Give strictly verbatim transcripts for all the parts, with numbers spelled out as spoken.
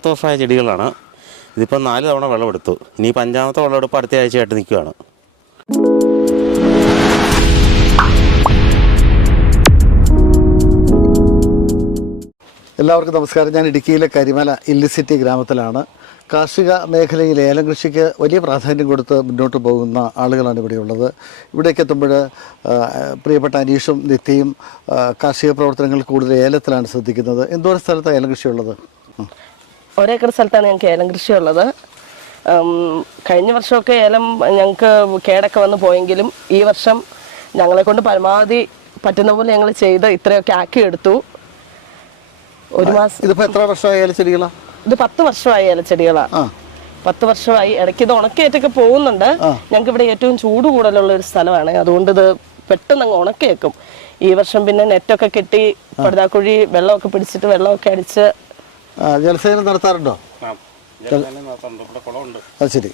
പത്ത് വർഷമായ ചെടികളാണ്. ഇതിപ്പോൾ നാല് തവണ വിളവെടുത്തു. ഇനിയിപ്പോൾ അഞ്ചാമത്തെ വിളവെടുപ്പ് അടുത്ത ആഴ്ചയായിട്ട് നിൽക്കുകയാണ്. എല്ലാവർക്കും നമസ്കാരം. ഞാൻ ഇടുക്കിയിലെ കരിമല ഇല്ലിസിറ്റി ഗ്രാമത്തിലാണ്. കാർഷിക മേഖലയിൽ ഏലം കൃഷിക്ക് വലിയ പ്രാധാന്യം കൊടുത്ത് മുന്നോട്ട് പോകുന്ന ആളുകളാണ് ഇവിടെയുള്ളത്. ഇവിടേക്ക് എത്തുമ്പോൾ പ്രിയപ്പെട്ട അനീഷും നിത്യയും കാർഷിക പ്രവർത്തനങ്ങൾ കൂടുതൽ ഏലത്തിലാണ് ശ്രദ്ധിക്കുന്നത്. എന്തോരം സ്ഥലത്താണ് ഏലം കൃഷിയുള്ളത്? ഒരേക്കർ സ്ഥലത്താണ് ഞങ്ങൾക്ക് ഏലം കൃഷിയുള്ളത്. കഴിഞ്ഞ വർഷമൊക്കെ ഏലം ഞങ്ങൾക്ക് കേടൊക്കെ വന്ന് പോയെങ്കിലും ഈ വർഷം ഞങ്ങളെ കൊണ്ട് പരമാവധി പറ്റുന്ന പോലെ ഞങ്ങൾ ചെയ്ത് ഇത്രയൊക്കെ ആക്കിയെടുത്തു. ഒരു മാസം. ഇതിപ്പോൾ എത്ര വർഷമായി ഏലച്ചെടികളാണ്? ഇത് പത്ത് വർഷമായി ഏലച്ചെടികളാണ്. പത്ത് വർഷമായി. ഇടയ്ക്ക് ഇത് ഉണക്കിയേറ്റൊക്കെ പോകുന്നുണ്ട്. ഞങ്ങൾക്ക് ഇവിടെ ഏറ്റവും ചൂട് കൂടുതലുള്ള ഒരു സ്ഥലമാണ്. അതുകൊണ്ട് ഇത് പെട്ടെന്ന് അങ്ങ് ഉണക്കി വെക്കും. ഈ വർഷം പിന്നെ നെറ്റൊക്കെ കെട്ടി പടുതാക്കുഴി വെള്ളമൊക്കെ പിടിച്ചിട്ട് വെള്ളമൊക്കെ അടിച്ച് ജലസേചനം നടത്താറുണ്ടോ? അത് ശരി.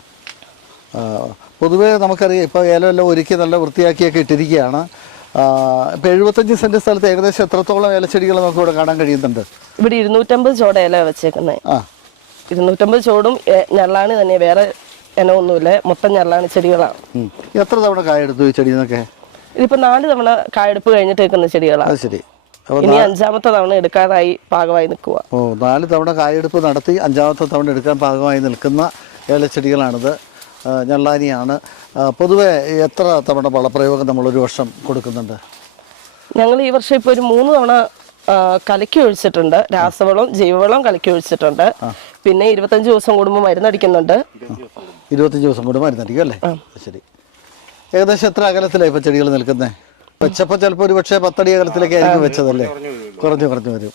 പൊതുവേ നമുക്കറിയാം ഇപ്പോൾ ഏലമെല്ലാം ഒരുക്കി നല്ല വൃത്തിയാക്കിയൊക്കെ ഇട്ടിരിക്കുകയാണ്. ഇപ്പം എഴുപത്തഞ്ച് സെന്റ് സ്ഥലത്ത് ഏകദേശം എത്രത്തോളം ഏലച്ചെടികൾ നമുക്ക് ഇവിടെ കാണാൻ കഴിയുന്നുണ്ട്? ഇവിടെ ഇരുന്നൂറ്റമ്പത് ചോട് ഏല വെച്ചേക്കുന്നത്. ഇരുന്നൂറ്റമ്പത് ചോടും ഞെള്ളാണി തന്നെ, വേറെ ഇനമൊന്നുമില്ല. മൊത്തം ഞെള്ളാണി ചെടികളാണ്. എത്ര തവണ കായെടുത്തു ഈ ചെടിന്നൊക്കെ? ഇതിപ്പോ നാല് തവണ കായെടുപ്പ് കഴിഞ്ഞിട്ട് വെക്കുന്ന ചെടികളാണ്. ശരി. ഇനി അഞ്ചാമത്തെ തവണ എടുക്കാറായി പാകമായി നിൽക്കുക. ഓ, നാല് തവണ കായെടുപ്പ് നടത്തി അഞ്ചാമത്തെ തവണ എടുക്കാൻ പാകമായി നിൽക്കുന്ന ഏലച്ചെടികളാണിത്. ഞെള്ളാനിയാണ്. പൊതുവെ എത്ര തവണ വളപ്രയോഗം നമ്മൾ ഒരു വർഷം കൊടുക്കുന്നുണ്ട്? ഞങ്ങൾ ഈ വർഷം ഇപ്പോൾ ഒരു മൂന്ന് തവണ കലക്കി ഒഴിച്ചിട്ടുണ്ട്. രാസവളം ജൈവവളം കലക്കി ഒഴിച്ചിട്ടുണ്ട്. പിന്നെ ഇരുപത്തഞ്ച് ദിവസം കൂടുമ്പോൾ മരുന്നടിക്കുന്നുണ്ട്. ഇരുപത്തഞ്ച് ദിവസം കൂടുമ്പോൾ മരുന്നടിക്കും അല്ലേ? ശരി. ഏകദേശം എത്ര അകലത്തിലാണ് ഇപ്പം ചെടികൾ നിൽക്കുന്നത്? വെച്ചപ്പോൾ ചിലപ്പോൾ ഒരു പക്ഷേ പത്തടി അകലത്തിലേക്ക് ആയിരിക്കും വെച്ചതല്ലേ? കുറഞ്ഞു കുറഞ്ഞു വരും.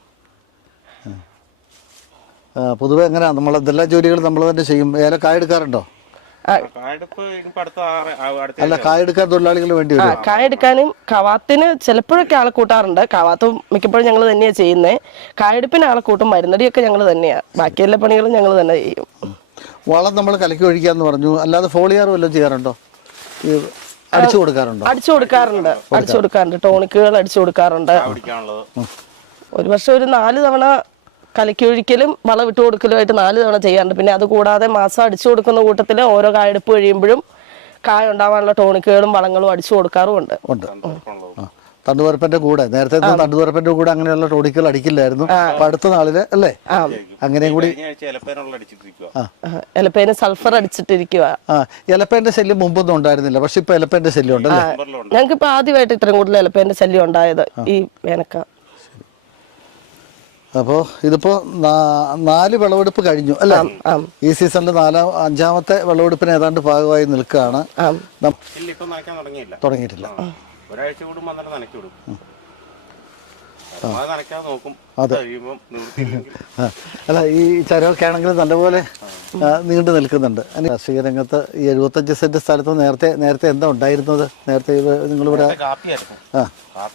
പൊതുവെ എങ്ങനെയാണ് നമ്മൾ ഇതെല്ലാ ജോലികളും നമ്മൾ തന്നെ ചെയ്യും? ഏല കായെടുക്കാറുണ്ടോ? അല്ല, കായെടുക്കാൻ തൊഴിലാളികൾ വേണ്ടി വരും. കായെടുക്കാനും കവാത്തിന് ചിലപ്പോഴൊക്കെ ആളെ കൂട്ടാറുണ്ട്. കവാത്തും മിക്കപ്പോഴും ഞങ്ങൾ തന്നെയാണ് ചെയ്യുന്നത്. കായെടുപ്പിന് ആളെ കൂട്ടും. മരുന്നടിയൊക്കെ ഞങ്ങൾ തന്നെയാണ്. ബാക്കി എല്ലാ പണികളും ഞങ്ങൾ തന്നെ ചെയ്യും. വളം നമ്മൾ കലക്കി ഒഴിക്കാന്ന് പറഞ്ഞു. അല്ലാതെ ഫോളിയാർ വല്ലതും ചെയ്യാറുണ്ടോ? അടിച്ചു കൊടുക്കാറുണ്ടോ? അടിച്ചു കൊടുക്കാറുണ്ട്. അടിച്ചു കൊടുക്കാറുണ്ട്. ടോണിക്കുകൾ അടിച്ചു കൊടുക്കാറുണ്ട്. ഒരു വർഷം ഒരു നാല് തവണ കലക്കി ഒഴിക്കലും വളം ഇട്ട് കൊടുക്കലുമായിട്ട് നാല് തവണ ചെയ്യാറുണ്ട്. പിന്നെ അത് കൂടാതെ മാസം അടിച്ചു കൊടുക്കുന്ന കൂട്ടത്തിൽ ഓരോ കായെടുപ്പ് കഴിയുമ്പോഴും കായ ഉണ്ടാവാനുള്ള ടോണിക്കുകളും വളങ്ങളും അടിച്ചു കൊടുക്കാറുമുണ്ട്. ഉണ്ട്. തണ്ടുപരപ്പന്റെ കൂടെ നേരത്തെ തണ്ടുപരപ്പന്റെ കൂടെ അങ്ങനെയുള്ള ടോണിക്കുകൾ അടിക്കില്ലായിരുന്നു. അടുത്ത നാളില് അല്ലേ അങ്ങനെയും കൂടി എലപ്പേന് സൾഫർ അടിച്ചിട്ടിരിക്കുക. എലപ്പേന്റെ ശല്യം മുമ്പൊന്നും ഉണ്ടായിരുന്നില്ല, പക്ഷെ ഇപ്പൊ എലപ്പേന്റെ ശല്യം ഉണ്ടല്ലേ? ഞങ്ങൾക്ക് ഇപ്പൊ ആദ്യമായിട്ട് ഇത്രയും കൂടുതൽ എലപ്പേന്റെ ശല്യം ഉണ്ടായത് ഈ വേനക്ക. അപ്പോൾ ഇതിപ്പോ നാല് വിളവെടുപ്പ് കഴിഞ്ഞു അല്ലേ? ഈ സീസണിൽ നാലാം അഞ്ചാമത്തെ വിളവെടുപ്പിന് ഏതാണ്ട് ഭാഗമായി നിൽക്കുകയാണ്. തുടങ്ങിയിട്ടില്ല. അതെ. അല്ല, ഈ ചരമൊക്കെ ആണെങ്കിൽ നല്ലപോലെ നീണ്ടു നിൽക്കുന്നുണ്ട്. കാർഷിക രംഗത്ത് ഈ എഴുപത്തഞ്ച് സെന്റ് സ്ഥലത്ത് നേരത്തെ നേരത്തെ എന്താ ഉണ്ടായിരുന്നത്? നേരത്തെ നിങ്ങളിവിടെ ആ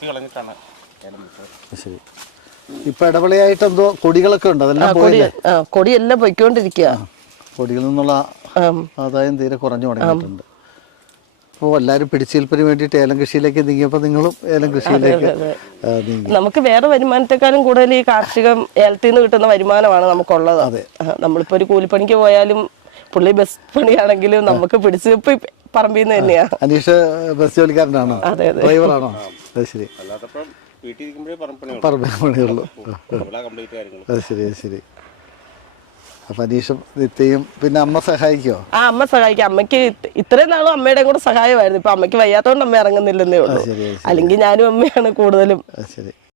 ശരി. ഇപ്പൊ ഇടവിളയായിട്ട് എന്തോ കൊടികളൊക്കെ ഉണ്ട്, അതെല്ലാം പോയില്ലേ? കൊടിയെല്ലാം പൊയ്ക്കൊണ്ടിരിക്കുക. കൊടികളിൽ നിന്നുള്ള ആദായം തീരെ കുറഞ്ഞു തുടങ്ങിയിട്ടുണ്ട്. അപ്പോൾ എല്ലാവരും പിടിച്ചേൽപ്പിന് വേണ്ടിയിട്ട് ഏലം കൃഷിയിലേക്ക് നീങ്ങിയപ്പോൾ നിങ്ങളും ഏലം കൃഷിയിലേക്ക് നീങ്ങി. നമുക്ക് വേറെ വരുമാനത്തെക്കാളും കൂടുതൽ ഈ കാർഷികം ഏലത്തിൽ നിന്ന് കിട്ടുന്ന വരുമാനമാണ് നമുക്കുള്ളത്. അതെ. നമ്മളിപ്പോ ഒരു കൂലിപ്പണിക്ക് പോയാലും പുള്ളി ബസ് പണിയാണെങ്കിലും നമുക്ക് പിടിച്ചേൽപ്പ് പറമ്പിൽ നിന്ന് തന്നെയാണ്. അനീഷ് ബസ് ജോലിക്കാരനാണോ? ഡ്രൈവറാണോ? അത് ശരി. പറമ്പണിയുള്ളൂ. അത് ശരി. അത് ശരി. അപ്പൊ അനീഷും നിത്യയും പിന്നെ അമ്മ സഹായിക്കോ? ആ, അമ്മ സഹായിക്കും. അമ്മയ്ക്ക് ഇത്രയും നാളും അമ്മയുടെ കൂടെ സഹായമായിരുന്നു. ഇപ്പൊ അമ്മയ്ക്ക് വയ്യാത്തോണ്ട് അമ്മ ഇറങ്ങുന്നില്ലെന്നേ ഉള്ളൂ. അല്ലെങ്കിൽ ഞാനും അമ്മയാണ് കൂടുതലും. ശരി.